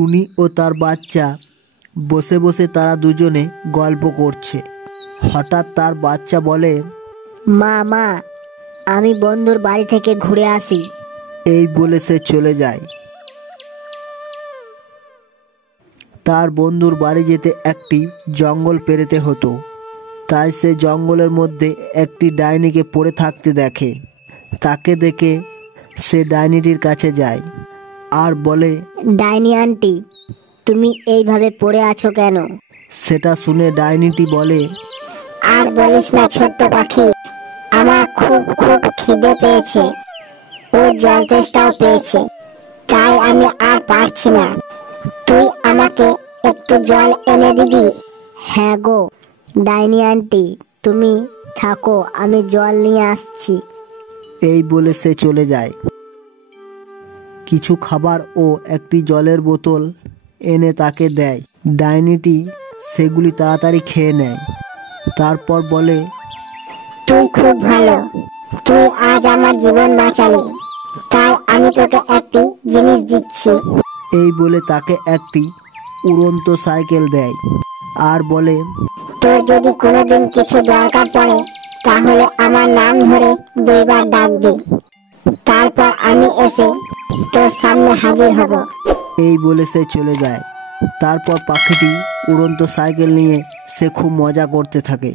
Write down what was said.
টুনি ও তার বাচ্চা বসে বসে তারা দুজনে গল্প করছে। হঠাৎ তার বাচ্চা বলে, মা মা আমি বন্ধুর বাড়ি থেকে ঘুরে আসি। এই বলে সে চলে যায়। তার বন্ধুর বাড়ি যেতে একটি জঙ্গল পেরোতে হতো, তাই সে জঙ্গলের মধ্যে একটি ডাইনিকে পড়ে থাকতে দেখে। তাকে দেখে সে ডাইনিটির কাছে যায় আর বলে, ডাইনি আন্টি, তুমি এইভাবে পড়ে আছো কেন? সেটা শুনে ডাইনিটি বলে, আর বলিস না ছোট্ট পাখি, আমার খুব খুব খিদে পেয়েছে ও জল তেষ্টাও পেয়েছে, তাই আমি আর পারছি না। তুই আমাকে একটু জল এনে দিবি? হ্যাঁ গো ডাইনি আন্টি, তুমি থাকো, আমি জল নিয়ে আসছি। এই বলে সে চলে যায়। কিছু খাবার ও একটি জলের বোতল এনে তাকে দেয়। ডাইনিটি সেগুলি তাড়াতাড়ি খেয়ে নেয়। তারপর বলে, তুই খুব ভালো, তুই আজ আমার জীবন বাঁচালি, তাই আমি তোকে একটি জিনিস দিচ্ছি। এই বলে তাকে একটি উড়ন্ত সাইকেল দেয় আর বলে, তোর যদি কোনোদিন কিছু দরকার পড়ে তাহলে আমার নাম ধরে 2 বার ডাকবি, তারপর আমি এসে তোর সামনে হাজির হব। এই বলে সে চলে যায়। তারপর পাখিটি উড়ন্ত সাইকেল নিয়ে সে খুব মজা করতে থাকে।